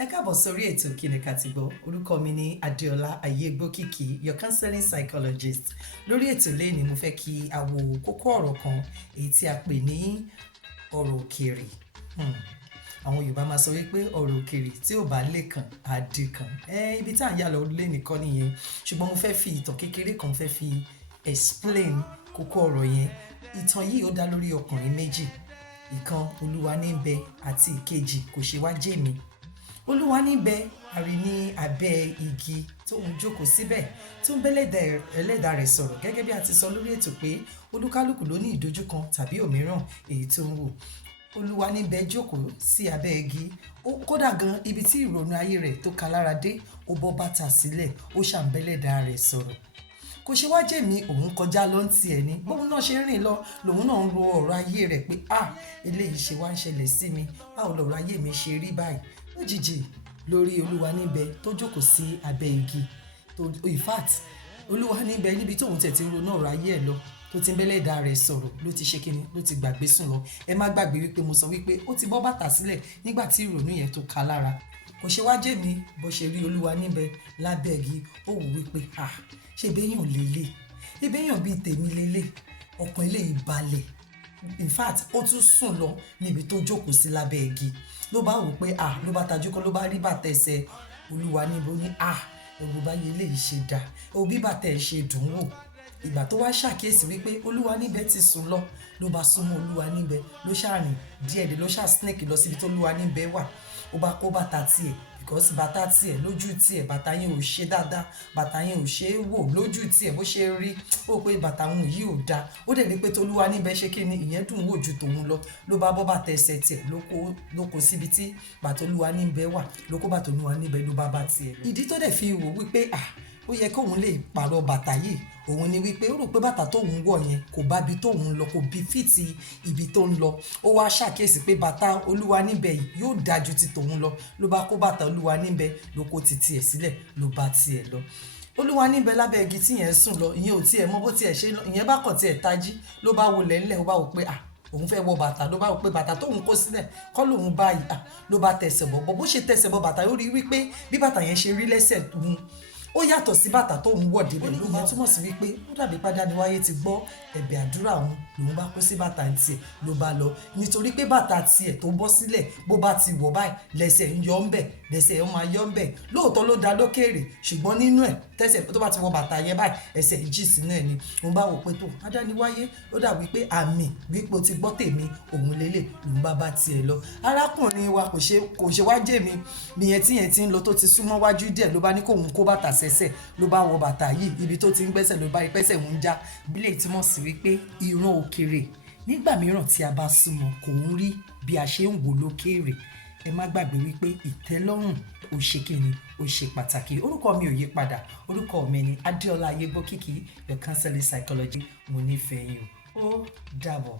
Ẹ káàbọ̀ sórí ètò Kí ni ká ti gbọ́. Orúkọ mi ni Adéọlá Ayégbókìkí, your counseling psychologist. Lórí ètò lẹ́ni mo fẹ́ kí a wo kókó ọ̀rọ̀ kan èyí tí a pè ní ọ̀rọ̀ òkèèrè. Àwọn Yorùbá máa sọ wípé ọ̀rọ̀ òkèèrè tí ò bá lè kàn á dì kàn. Ibi tí à ń yà lọ lé nìkan nìyẹn. Ṣùgbọ́n mo fẹ́ fi ìtàn kékeré kan fẹ́ fi explain kókó ọ̀rọ̀ yẹn. Ìtàn yìí ó dá lórí ọkùnrin méjì. Ìkan Olúwaníbẹ̀ àti ìkejì Kòṣewájèmí. Olúwaníbẹ̀ a rí ní abẹ́ igi tó ń jókòó síbẹ̀ tó ń bẹ́lẹ̀ ẹlẹ́dàá rẹ̀ sọ̀rọ̀ gẹ́gẹ́ bí a ti sọ lórí ètò pé olúkálùkù ló ní ìdojúkọ kan tàbí òmíràn èyí tó ń wò. Olúwaníbẹ̀ jókòó sí abẹ́ igi kódà gan ibi tí ìrònú ayé rẹ̀ tó ka lára dé ó bọ́ bàtà sílẹ̀ ó ṣàǹbẹ́lẹ̀dàá rẹ̀ sọ̀rọ̀. Kòṣewájèmí òun kọjá ló ń tiẹ̀ ní bóun náà ṣe ń rìn lọ lòun náà ń ro ọ̀rọ̀ ayé rẹ̀ pé eléyìí ṣe wá ń ṣẹlẹ̀ sí mi, báwo lọ̀rọ̀ ayé mi ṣe rí báyìí. Lójijì lórí Olúwaníbẹ̀ tó jókòó sí abẹ́ igi in fact Olúwaníbẹ̀ níbi tóun tẹ̀ ti ń ronú ọ̀rọ̀ ayé ẹ̀ lọ tó ti ń bẹ́lẹ̀dàá rẹ̀ sọ̀rọ̀ ló ti ṣe kíni ló ti gbàgbé sùn lọ. Ẹ má gbàgbé wípé mo sọ wípé ó ti bọ́ bàtà sílẹ̀ nígbà tí ìrònú yẹn tó ka lára. Kòṣewájèmí bó ṣe rí Olúwaníbẹ̀ lábẹ́ igi ó wò wípé ṣé béèyàn lélẹ̀ ebéèyàn bíi tèmi lélẹ̀ ọkàn eléyìí balẹ̀ in fact ó tún sùn lọ níbi tó jókòó sí lábẹ́ igi ló bá wò pé ló bá tajú kọ́ ló bá rí bàtà ẹsẹ̀ Olúwaníbẹ̀ ní ẹ̀rù báyìí eléyìí ṣe dá òbí bàtà ẹ̀ ṣe dùn wò. Ìgbà tó wá ṣàkíyèsí wípé Olúwaníbẹ̀ ti sùn lọ ló bá súnmọ́ Olúwaníbẹ̀ ló ṣàrìn díẹ̀ ló snake lọ síbi tó Olúwaníbẹ̀ wà ó bá kó bàtà tiẹ̀ because bàtà tiẹ̀ lójú tiẹ̀ bàtà yẹn ò ṣe dáadáa bàtà yẹn ò ṣe é wò lójú tiẹ̀ bó ṣe rí ó pé bàtà òun yìí ò dáa ó dẹ̀ rí pé t'Olúwaníbẹ̀ ṣe kí ni ìyẹn dùn wò ju tòun lọ ló bá bọ́ bàtà ẹsẹ̀ tiẹ̀ ló kó síbi tí bàtà Olúwaníbẹ̀ wà ló kó bàtà Olúwaníbẹ̀ ló bá tiẹ̀ lọ. Ìdí tó dẹ̀ fi wò wípé ó yẹ kóun lè pààrọ̀ bàtà yìí òun ni wípé ó rò pé bàtà tóun wọ̀ yẹn kò bá ibi tóun lọ kò bí fìtì ibi tó ń lọ ó wá ṣàkíyèsí pé bàtà Olúwaníbẹ̀ yìí yóò dáa ju ti tòun lọ ló bá kó bàtà Olúwaníbẹ̀ ló kó ti tiẹ̀ sílẹ̀ ló bá tiẹ̀ lọ. Olúwaníbẹ̀ lábẹ́ igi tí yẹn sùn lọ ìyẹn ò tiẹ̀ mọ bó tiẹ̀ ṣe lọ ìyẹn bá kàn tiẹ̀ tají ló bá wọlé ńlẹ̀ ó bá wò pé òun fẹ́ wọ bàtà ló bá wò pé bàtà tóun kó sílẹ̀ kọ́ lòun báyìí ló bá tẹsẹ̀ bọ̀ bó ṣe tẹsẹ̀ bọ̀ bàtà yóò rí wípé bí bàtà yẹn ṣe rí lẹ́sẹ̀ òun ó yàtọ̀ sí bàtà tó ń wọ̀ débẹ̀ ló yẹn túmọ̀ sí wípé ó dàbí Pádániwáyé ti gbọ́ ẹ̀bẹ̀ àdúrà òun lòun bá kó sí bàtà tiẹ̀ ló bá lọ nítorí pé bàtà tiẹ̀ tó bọ́ sílẹ̀ bó bá ti wọ̀ báyìí lẹ́sẹ̀ ń yọ ńbẹ̀ lẹ́sẹ̀ ń máa yọ ńbẹ̀ lóòótọ́ ló da lókèèrè ṣùgbọ́n nínú ẹ̀ tẹ́sẹ̀ tó bá ti wọ bàtà yẹn báyìí ẹsẹ̀ ìjì sínú ẹ̀ ni òun bá wò pé tó Pádániwáyé ó dà wípé àmì wípé o ti gbọ́ tèmi òun lélẹ̀ lòun bá tiẹ̀ lọ. Arákùnrin wa Kòṣewájèmí nìyẹn tí yẹn ti ń lọ tó ti súnmọ́ wájú díẹ̀ ló bá ní kóun kó bàtà sẹ́sẹ̀ ló bá wọ bàtà yìí ibi tó ti ń gbẹ́sẹ̀ ló bá rí pẹ́sẹ̀ ń já bílẹ̀ tí mọ̀ sí wípé ìran òkèèrè nígbà mìíràn tí a bá súnmọ́ kò ń rí bí a ṣe ń wò lókèèrè. Ẹ má gbàgbé wípé ìtẹ́lọ́rùn ó ṣe kíni ó ṣe pàtàkì. Orúkọ mi ò yí padà orúkọ mi ni Adéọlá Ayégbókìkí, your counseling psychologist. Mo nífẹ̀ẹ́ yín ó dàbọ̀.